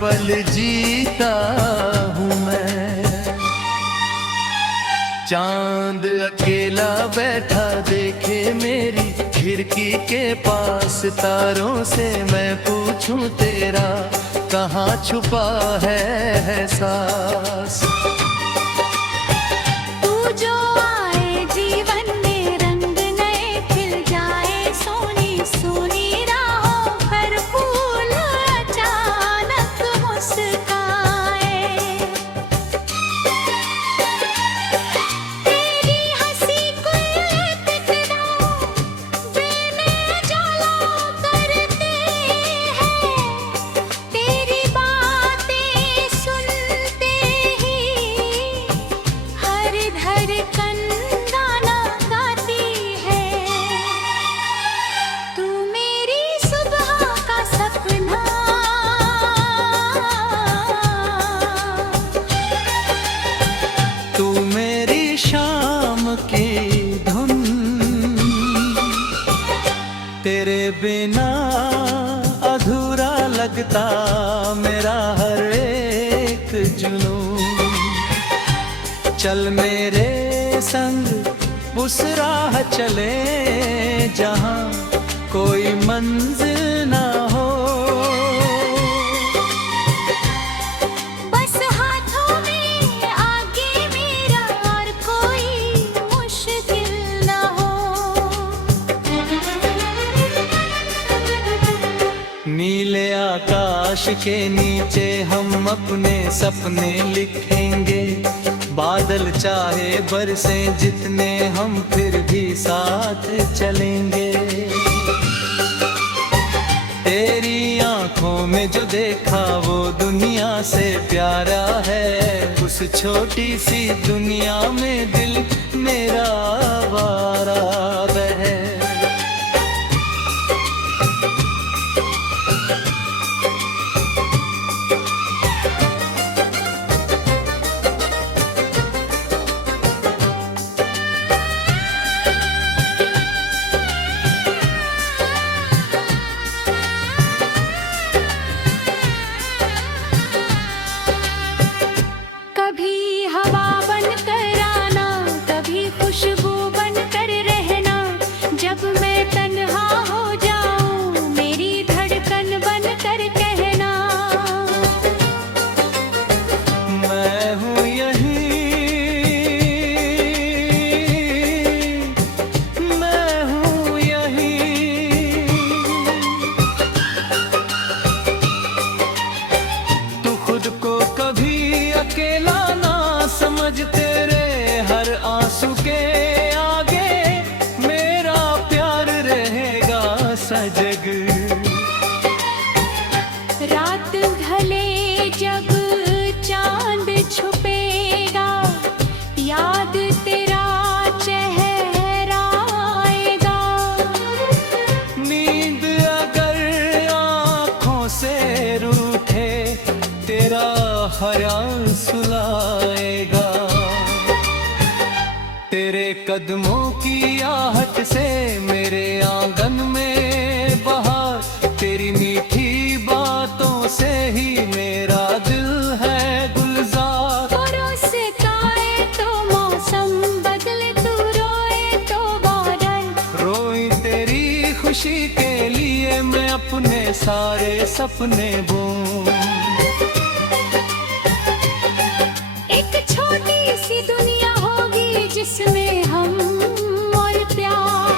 पल जीता हूँ मैं। चांद अकेला बैठा देखे मेरी खिड़की के पास, तारों से मैं पूछूं तेरा कहाँ छुपा है एहसास। तेरे बिना अधूरा लगता मेरा हर एक जुनून। चल मेरे संग उस राह चले जहाँ कोई मंजिल ना हो। बस हाथों में आगे मेरा और कोई मुश्किल ना हो। नीले आकाश के नीचे हम अपने सपने लिखेंगे। बादल चाहे बरसे जितने हम फिर भी साथ चलेंगे। तेरी आंखों में जो देखा वो दुनिया से प्यारा है। उस छोटी सी दुनिया में दिल मेरा आवारा है। अकेला ना समझ, तेरे हर आंसू के आगे मेरा प्यार रहेगा सजग। रात ढले जब चांद छुपेगा, याद तेरा चेहरा आएगा। नींद अगर आँखों से रूठे तेरा ख्याल सुलाएगा। तेरे कदमों की आहट से मेरे आंगन में बहार, तेरी मीठी बातों से ही मेरा दिल है गुलजार। बरसाए तो मौसम बदले, तू रोए तो बादल। रोई तेरी खुशी के लिए मैं अपने सारे सपने बूं। छोटी सी दुनिया होगी जिसमें हम और प्यार।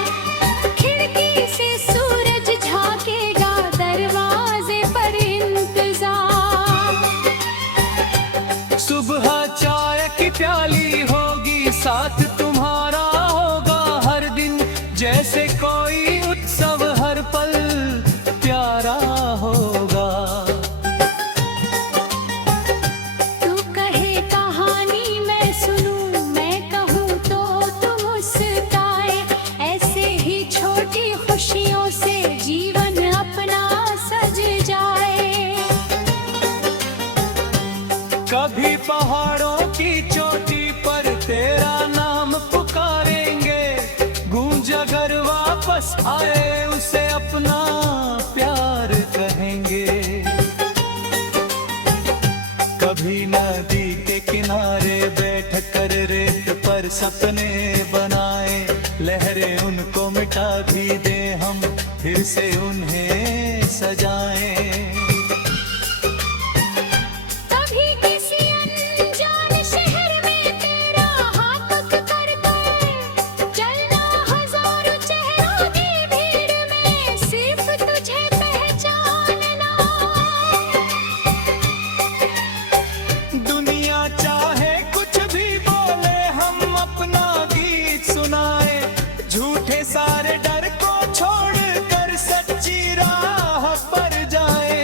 खिड़की से सूरज झांकेगा, दरवाजे पर इंतजार। सुबह चाय की प्याली होगी, साथ तुम्हारा होगा हर दिन। जैसे कोई उत्सव हर पल प्यारा होगा। कभी पहाड़ों की चोटी पर तेरा नाम पुकारेंगे, गूंज अगर वापस आए उसे अपना प्यार कहेंगे। पर सपने बनाए, लहरें उनको मिटा भी दे हम, फिर से उन्हें सजाएं। कभी किसी अनजान शहर में तेरा हाथ पकड़ कर चलना, हजारों चेहरों की भीड़ में सिर्फ तुझे पहचानना। दुनिया चाहे कुछ भी बोले, हम अपना गीत सुनाए, झूठे सारे डर को छोड़ कर सच्ची राह पर जाए।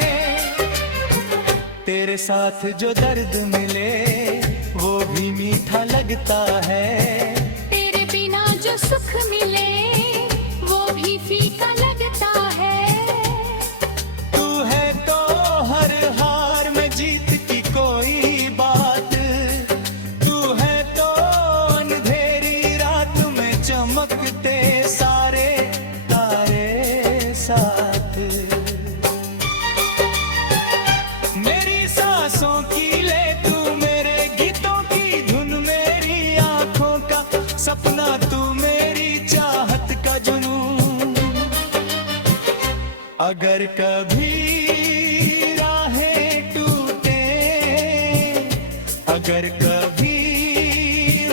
तेरे साथ जो दर्द मिले वो भी मीठा लगता है, तेरे बिना जो सुख मिले वो भी फीका लगता है। तू है तो हर हार में जीत की कोई बात, तू है तो अंधेरी रात में चमकते सारे तारे साथ। मेरी सांसों की ले तू, मेरे गीतों की धुन, मेरी आंखों का सपना तू, मेरी चाहत का जुनून। अगर कभी राहें टूटे, अगर कभी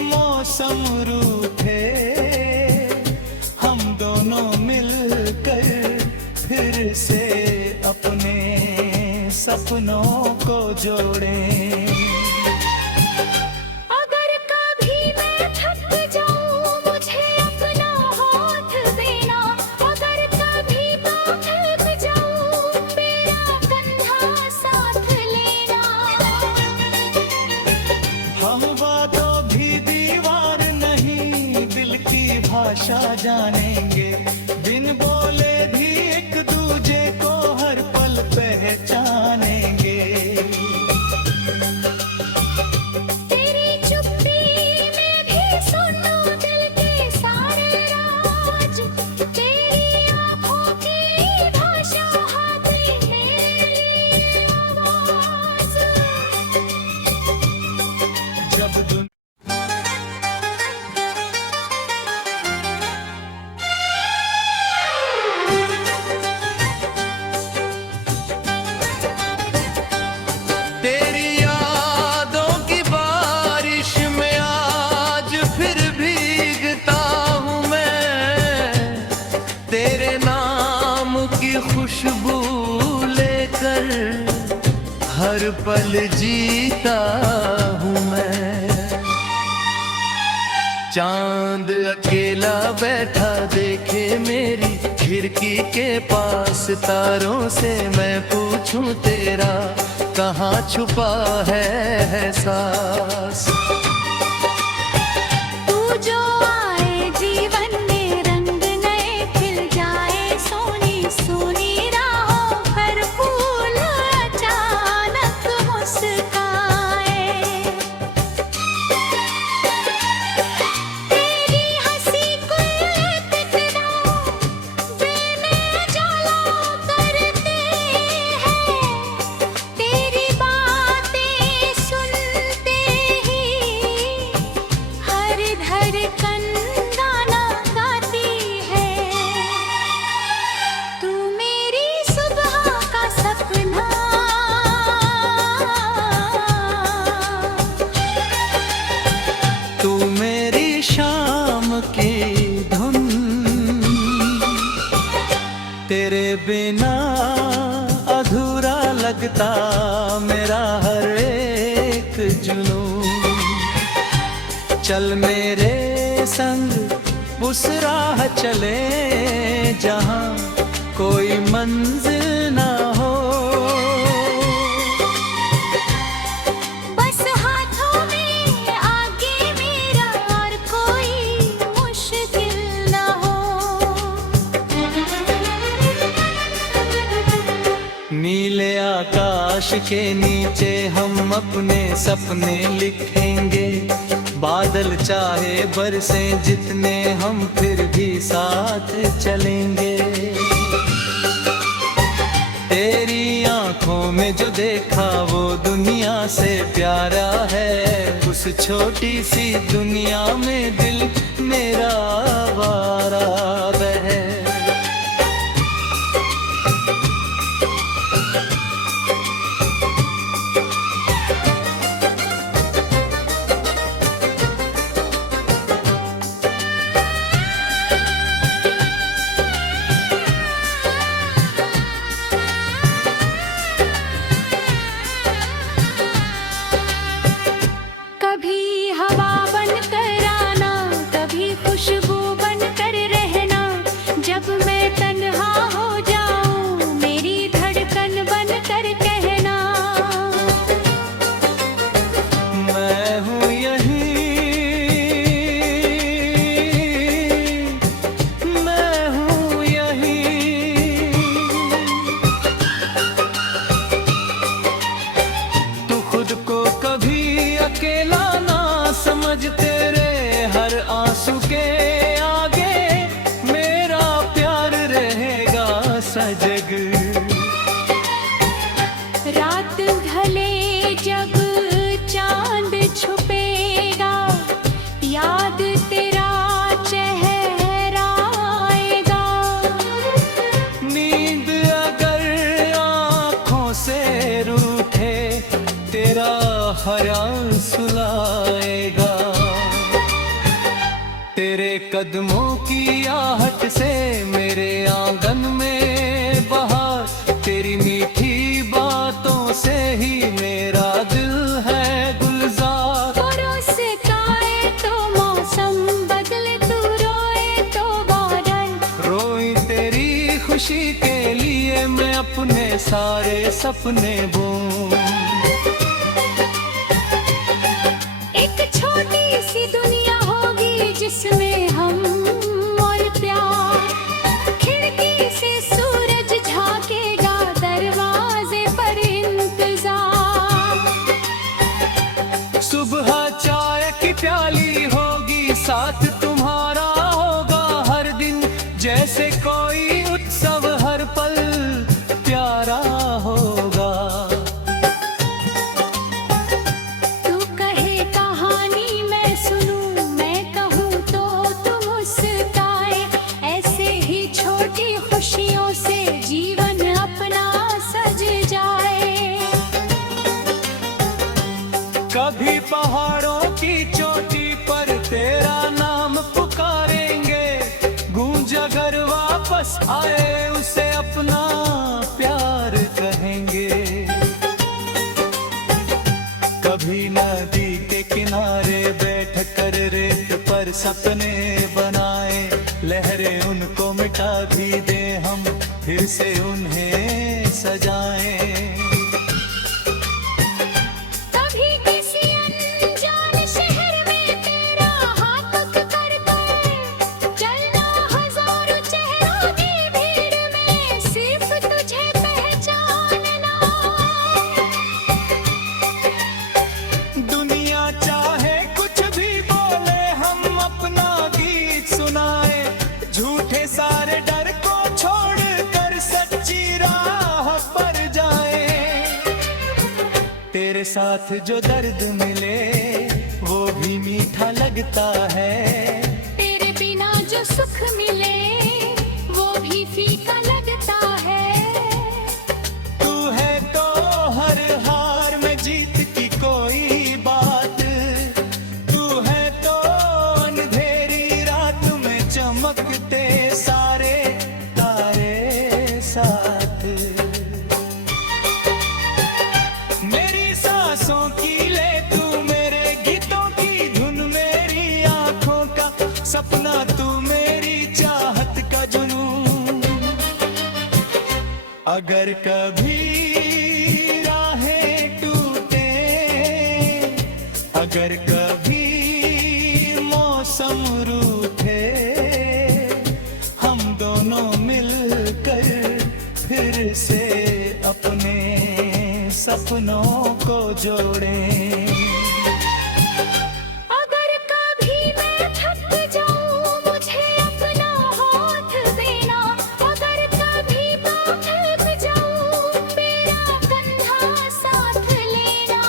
मौसम रूठे, हम दोनों मिलकर फिर से अपने सपनों को जोड़ें। अगर कभी मैं थक जाऊं मुझे अपना हाथ देना, अगर कभी मैं थक जाऊं मेरा कंधा साथ लेना। हम बातों भी दीवार नहीं, दिल की भाषा जानेंगे, बिन बोले भी एक दूजे को हर पल पहचानेंगे। तेरी चुप्पी में भी सुनो दिल के सारे राज, तेरी आँखों की भाषा हाथी मेरी आवाज। जब दुनिया तेरी यादों की बारिश में आज फिर भीगता हूँ मैं, तेरे नाम की खुशबू लेकर हर पल जीता हूँ मैं। चांद अकेला बैठा देखे मेरी खिड़की के पास, तारों से मैं पूछूं तेरा कहाँ छुपा है एहसास। तू जो आए जीवन में रंग नए खिल जाए, सोनी सोनी राहों पर फूल अचानक मुस्काए। तेरी हंसी कोई टकराओ बिन जाला करते हैं, तेरी बातें सुनते ही हर धड़कन गाना गाती है। तू मेरी सुबह का सपना, तू मेरी शाम की धुन, तेरे बिना अधूरा लगता मेरा हर एक जुनून। चल मेरे संग उस राह चले जहाँ कोई मंजिल ना हो, बस हाथों में आगे मेरा और कोई मुश्किल ना हो। नीले आकाश के नीचे हम अपने सपने लिखेंगे, बादल चाहे बरसे जितने हम फिर भी साथ चलेंगे। तेरी आंखों में जो देखा वो दुनिया से प्यारा है, उस उस छोटी सी दुनिया में दिल मेरा आवारा है। कभी हवा बन कर आना, कभी खुशबू बन कर रहना। जब मैं तन्हा हो जाऊं मेरी धड़कन बन कर कहना। मैं हूँ यहीं, मैं हूँ यहीं। तू खुद को कभी अकेला ना समझ, तेरे हर आंसू के आगे मेरा प्यार रहेगा सजग। रात ढले जब चांद छुपेगा, याद तेरा चेहरा आएगा। नींद अगर आँखों से रूठे तेरा ख्याल सुलाएगा। तेरे कदमों की आहट से मेरे आंगन में बहार, तेरी मीठी बातों से ही मेरा दिल है गुलजार। बरसाए तो मौसम बदले, तू रोए तो बादल। रोई तेरी खुशी के लिए मैं अपने सारे सपने बूं। एक छोटी सी दुनिया होगी जिसमें हम और प्यार। खिड़की से सूरज झांकेगा, दरवाजे पर इंतजार। सुबह चाय की प्याली होगी, साथ तुम्हारा होगा हर दिन। जैसे कोई उत्सव हर पल प्यारा होगा। तू कहे कहानी मैं सुनूं, मैं कहूँ तो तू मुस्काए। ऐसे ही छोटी खुशियों से जीवन अपना सज जाए। कभी पहाड़ों की चोटी पर तेरा नाम पुकारेंगे। गूंज अगर वापस आए उसे अपना प्यार कहेंगे। कभी नदी के किनारे बैठ कर रेत पर सपने बनाए। लहरें उनको मिटा भी दे हम फिर से उन्हें सजाएं। कभी किसी अनजान शहर में तेरा हाथ पकड़ कर चलना, हजारों चेहरों की भीड़ में सिर्फ तुझे पहचानना। दुनिया चाहे कुछ भी बोले हम अपना गीत सुनाए। झूठे सारे डर को छोड़ कर सच्ची राह पर जाए। तेरे साथ जो दर्द मिले वो भी मीठा लगता है। तेरे बिना जो सुख मिले वो भी फीका लगता है। तू है तो हर हार में जीत की कोई बात। तू है तो अंधेरी रात में चमकते सारे तारे साथ। मेरी सांसों की ले तू, मेरे गीतों की धुन, मेरी आंखों का सपना तू, मेरी चाहत का जुनून। अगर कभी राहें टूटे, अगर कभी मौसम रूठे, हम दोनों मिलकर फिर से अपने सपनों को जोड़ें। अगर कभी मैं थक जाऊं मुझे अपना हाथ देना। अगर कभी मैं थक जाऊं मेरा कंधा साथ लेना।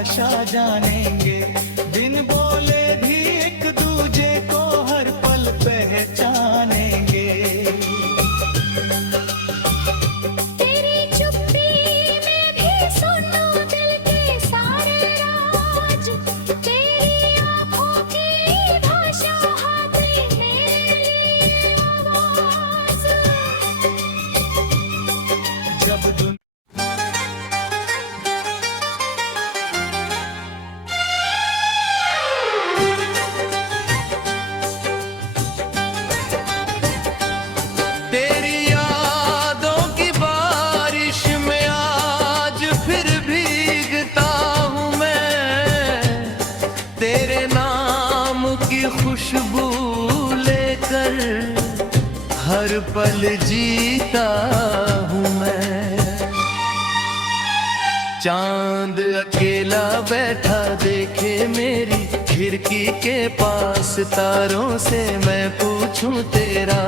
भाषा जानेंगे, बिन बोले भी एक दूजे को हर पल पहचानेंगे। तेरी चुप्पी में भी सुनो दिल के सारे राज, तेरी आँखों की भाषा हाथी मेरी आवाज। जब दुनिया तेरी यादों की बारिश में आज फिर भीगता हूँ मैं, तेरे नाम की खुशबू लेकर हर पल जीता हूँ मैं। चांद अकेला बैठा देखे मेरी खिड़की के पास, तारों से मैं पूछूं तेरा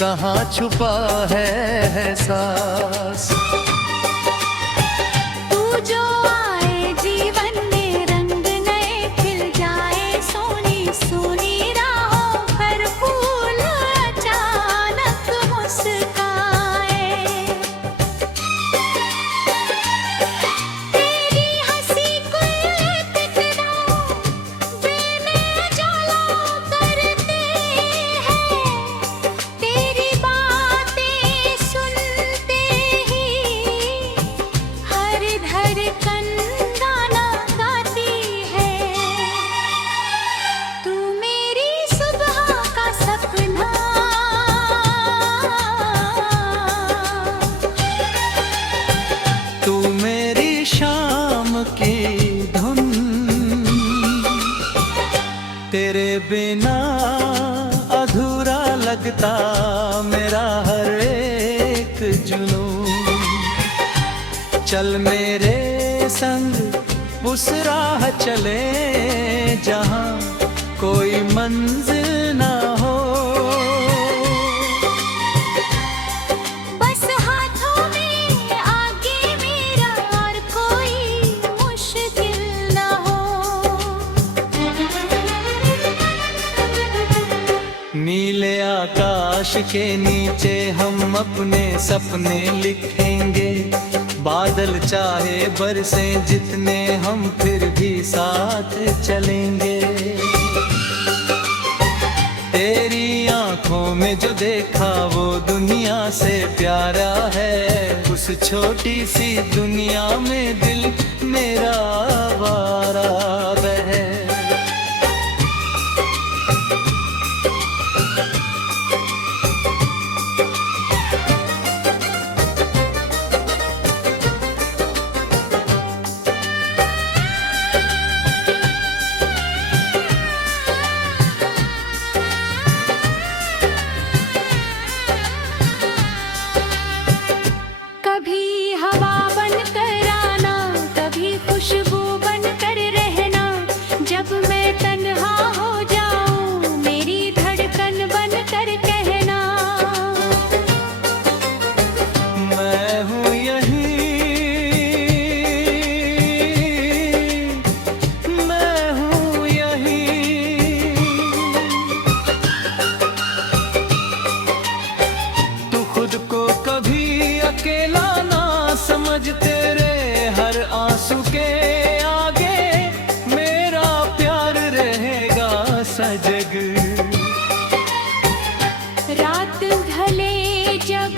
कहाँ छुपा है एहसास। तू जो आए जीवन में रंग नए खिल जाए, सोनी सोनी राहों पर फूल अचानक मुस्काए। तेरी हंसी कोई टकराओ बिन जाला करते हैं, तेरी बातें सुनते ही हर धड़कन गाना गाती है। तू मेरी सुबह का सपना, तू मेरी शाम की धुन, तेरे बिना अधूरा लगता मेरा हर एक जुनून। चल मेरे संग उस राह चले जहाँ कोई मंजिल ना हो, बस हाथों में आगे मेरा और कोई मुश्किल ना हो। नीले आकाश के नीचे हम अपने सपने लिखेंगे, बादल चाहे बरसे जितने हम फिर भी साथ चलेंगे। तेरी आंखों में जो देखा वो दुनिया से प्यारा है, उस छोटी सी दुनिया में दिल मेरा आवारा है। कभी हवा बन कर आना, कभी खुशबू बन कर रहना, जब मैं तन्हा हो जाऊं मेरी धड़कन बन कर कहना। मैं हूँ यहीं, मैं हूँ यहीं, तू खुद को कभी अकेला ना समझ, तेरे हर आंसू के आगे मेरा प्यार रहेगा सजग। रात ढले जब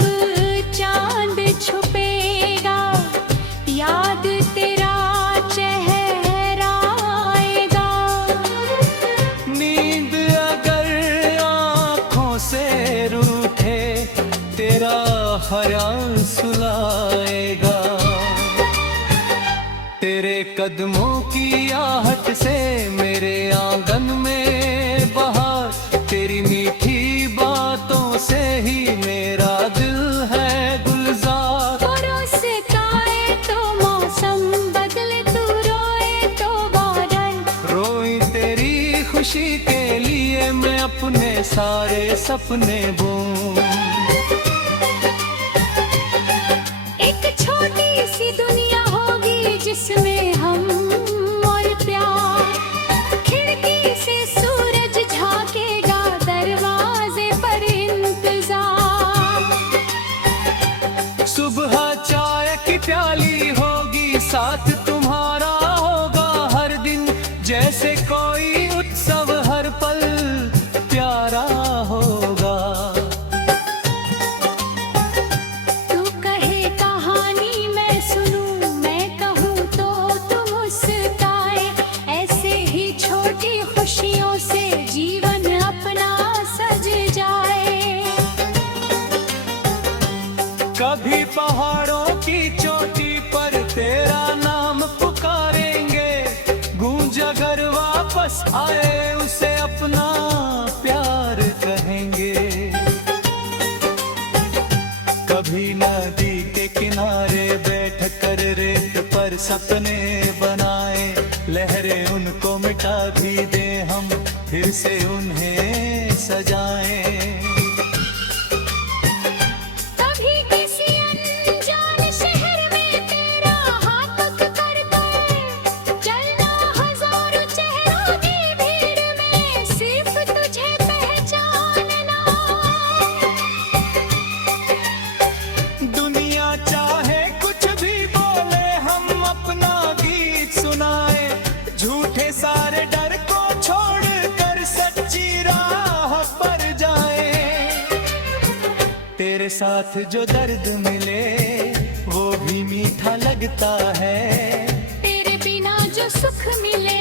चांद छुपेगा, याद तेरा चेहरा आएगा। नींद अगर आँखों से रूठे तेरा ख्याल सुलाएगा। तेरे कदमों की आहट से मेरे आंगन में बहार, तेरी मीठी बातों से ही मेरा दिल है गुलजार। बरसाए तो मौसम बदले, तू रोए तो बादल, रोई तेरी खुशी के लिए मैं अपने सारे सपने बूं। एक छोटी सी दुनिया होगी जिसमें हम प्याली होगी, साथ तुम्हारा होगा हर दिन, जैसे कोई उत्सव हर पल प्यारा होगा। तू कहे कहानी मैं सुनूं, मैं कहूँ तो तुम मुस्काए, ऐसे ही छोटी खुशियों से जीवन अपना सज जाए। कभी पहाड़ों की चोटी पर तेरा नाम पुकारेंगे, गूंज अगर वापस आए उसे अपना प्यार कहेंगे। कभी नदी के किनारे बैठ कर रेत पर सपने बनाए, लहरें उनको मिटा भी दे हम फिर से उन्हें सजाएं। कभी किसी अनजान शहर में तेरा हाथ पकड़ कर चलना, हजारों चेहरों की भीड़ में सिर्फ तुझे पहचानना। दुनिया चाहे कुछ भी बोले, हम अपना गीत सुनाए, झूठे सारे डर को छोड़ कर सच्ची राह पर जाए। तेरे साथ जो दर्द मिले वो भी मीठा लगता है, तेरे बिना जो सुख मिले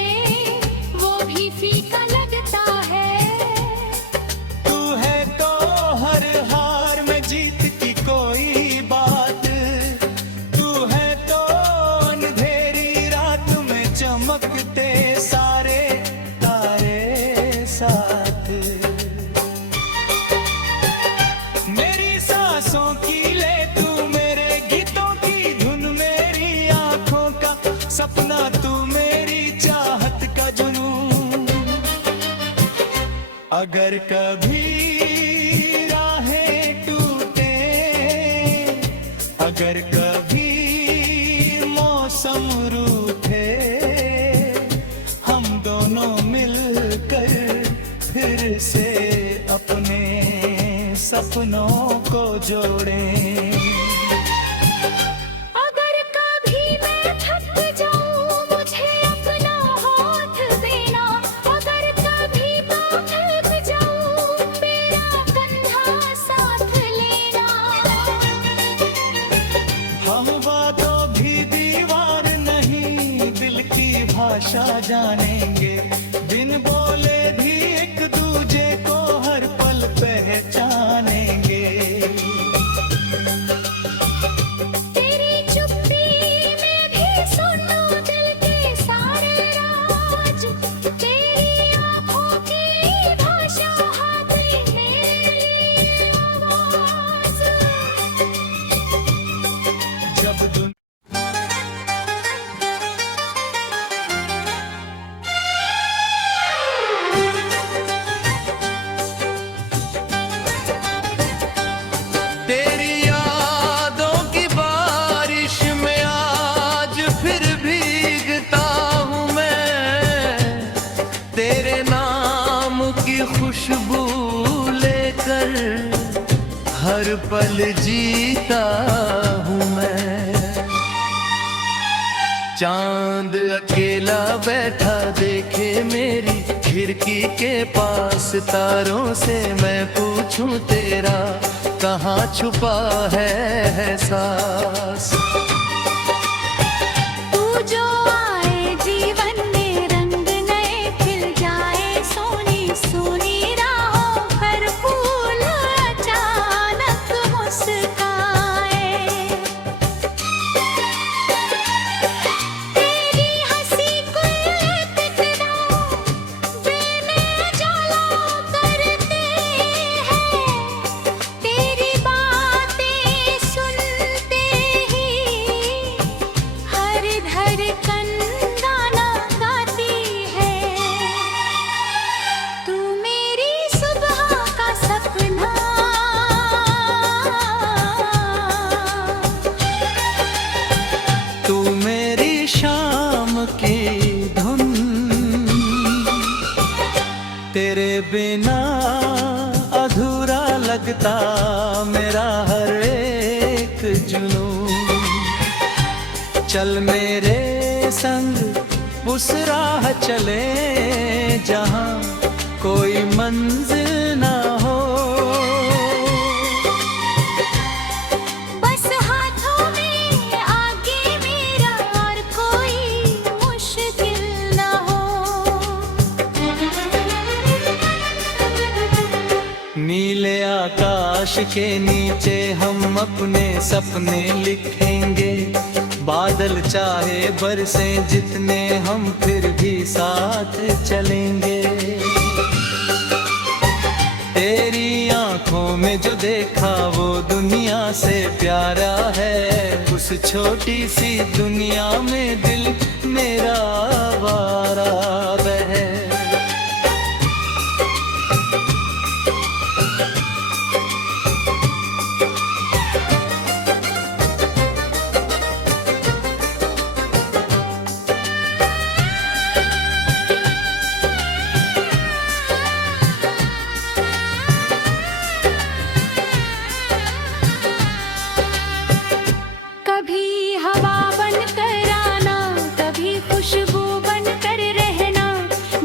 वो भी फीका लगता है। तू है तो हर हार में जीत की कोई बात, तू है तो अंधेरी रात में चमकते सारे तारे साथ। मेरी सांसों की ले तू, मेरे गीतों की धुन, मेरी आंखों का सपना तू, मेरी चाहत का जुनून। अगर कभी राहें टूटे, अगर कभी मौसम रूठे, हम दोनों मिलकर फिर से अपने सपनों को जोड़ें। अगर कभी मैं थक जाऊं मुझे अपना हाथ देना, अगर कभी मैं थक जाऊं मेरा कंधा साथ लेना। हम बातों भी दीवार नहीं, दिल की भाषा जानेंगे, बिन बोले भी एक दूजे को हर पल पहचानेंगे। तेरी चुप्पी में भी सुनो दिल के सारे राज, तेरी आँखों की भाषा हाथ मेरी आवाज। जब दुनिया तेरी यादों की बारिश में आज फिर भीगता हूँ मैं, तेरे नाम की खुशबू लेकर हर पल जीता हूँ मैं। चांद अकेला बैठा देखे मेरी खिड़की के पास, तारों से मैं पूछूं तेरा कहाँ छुपा है एहसास। तू जो आए जीवन में रंग नए खिल जाए, सोनी सोनी राहों पर फूल अचानक मुस्काए। तेरी हंसी कोई टकराओ बिन जाला करते हैं, तेरी बातें सुनते ही हर धड़कन गाना गाती है। तू मेरी सुबह का सपना, तू मेरी शाम की धुन, तेरे बिना अधूरा लगता मेरा हर एक जुनून। चल मेरे संग उस राह चले जहां कोई मंजिल ना हो। बस हाथों में आगे मेरा और कोई मुश्किल ना हो। नीले आकाश के नीचे हम अपने सपने लिखेंगे। बादल चाहे बरसे जितने हम फिर भी साथ चलेंगे। तेरी आंखों में जो देखा वो दुनिया से प्यारा है। उस छोटी सी दुनिया में दिल मेरा आवारा है। कभी हवा बन कर आना, कभी खुशबू बन कर रहना।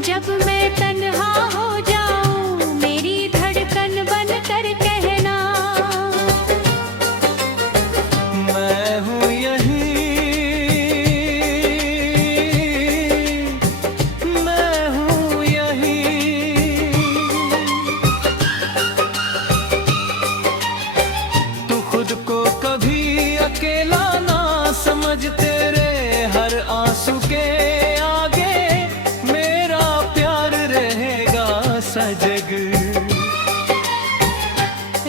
जब मैं तन्हा हो जाऊं मेरी धड़कन बन कर कहना। मैं हूँ यहीं, मैं हूँ यहीं। तू खुद को कभी अकेला ना समझ, तेरे हर आंसू के आगे मेरा प्यार रहेगा सजग।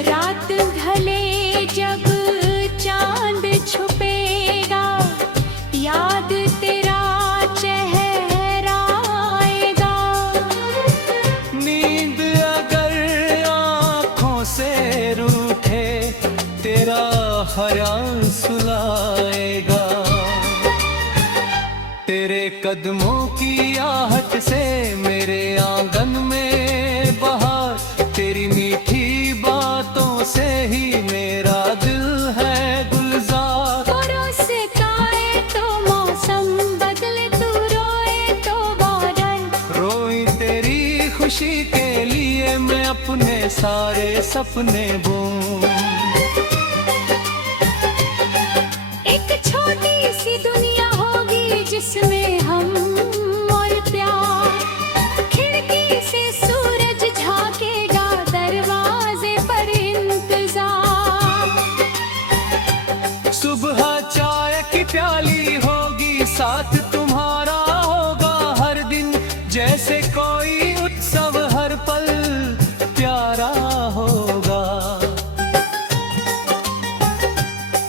रात ढले जब चांद छुपेगा, याद तेरा चेहरा आएगा। नींद अगर आँखों से रूठे तेरा ख्याल सुलाएगा। तेरे कदमों की आहट से मेरे आंगन में बहार। तेरी मीठी बातों से ही मेरा दिल है गुलजार। बरसाए तो मौसम बदले, तू रोए तो बादल। रोई तेरी खुशी के लिए मैं अपने सारे सपने बूं। एक छोटी सी दुनिया होगी जिसमें हम और प्यार। खिड़की से सूरज झांकेगा, दरवाजे पर इंतजार। सुबह चाय की प्याली होगी, साथ तुम्हारा होगा हर दिन। जैसे कोई उत्सव हर पल प्यारा होगा।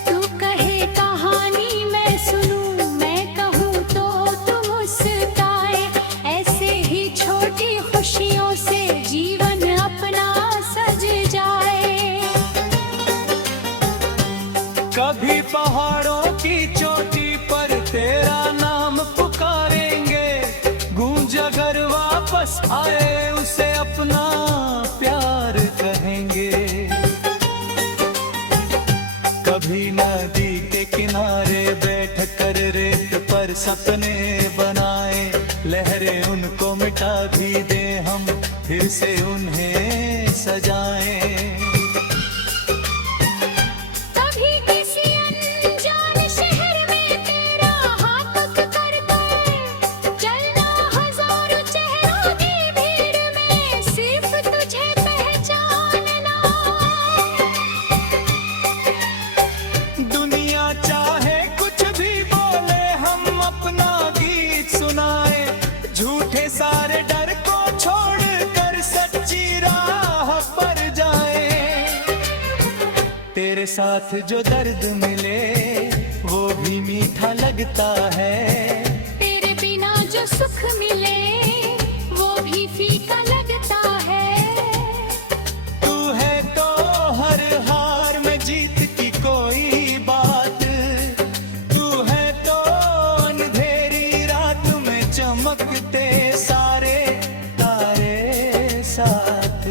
तू कहे कहानी मैं सुनूं, मैं कहूँ तो तू मुस्काए। ऐसे ही छोटी खुशियों से जीवन अपना सज जाए। कभी पहाड़ों की चोटी पर तेरा नाम पुकारेंगे। गूंज अगर वापस आए उसे अपना प्यार कहेंगे। कभी नदी के किनारे बैठ कर रेत पर सपने बनाए। लहरें उनको मिटा भी दे हम फिर से उन्हें सजाएं। कभी किसी अनजान शहर में तेरा हाथ पकड़ कर चलना। हजारों चेहरों की भीड़ में सिर्फ तुझे पहचानना। दुनिया चाहे कुछ भी बोले हम अपना गीत सुनाए। झूठे सारे डर को छोड़ कर सच्ची राह पर जाए। तेरे साथ जो दर्द मिले वो भी मीठा लगता है। तेरे बिना जो सुख मिले वो भी फीका लगता है। तू है तो हर हार में जीत की कोई बात। तू है तो अंधेरी रात में चमकते सारे तारे साथ।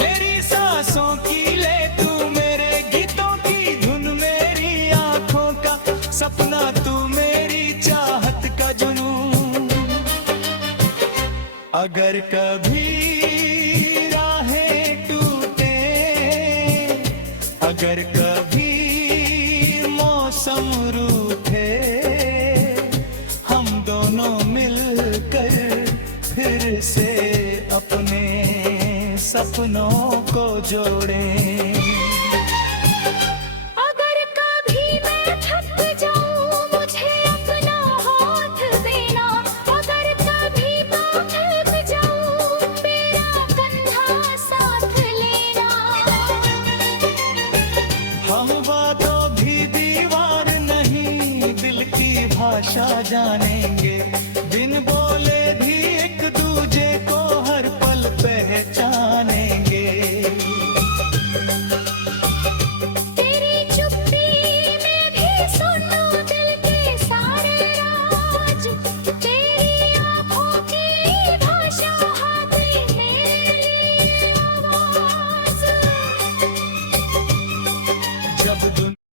मेरी सांसों की ले तू, मेरे गीतों की धुन मेरी अगर कभी राहें टूटे, अगर कभी मौसम रूठे, हम दोनों मिलकर फिर से अपने सपनों को जोड़ें। अगर कभी मैं थक जाऊं मुझे अपना हाथ देना, अगर कभी मैं थक जाऊं मेरा कंधा साथ लेना। हम बातों भी दीवार नहीं, दिल की भाषा जानेंगे,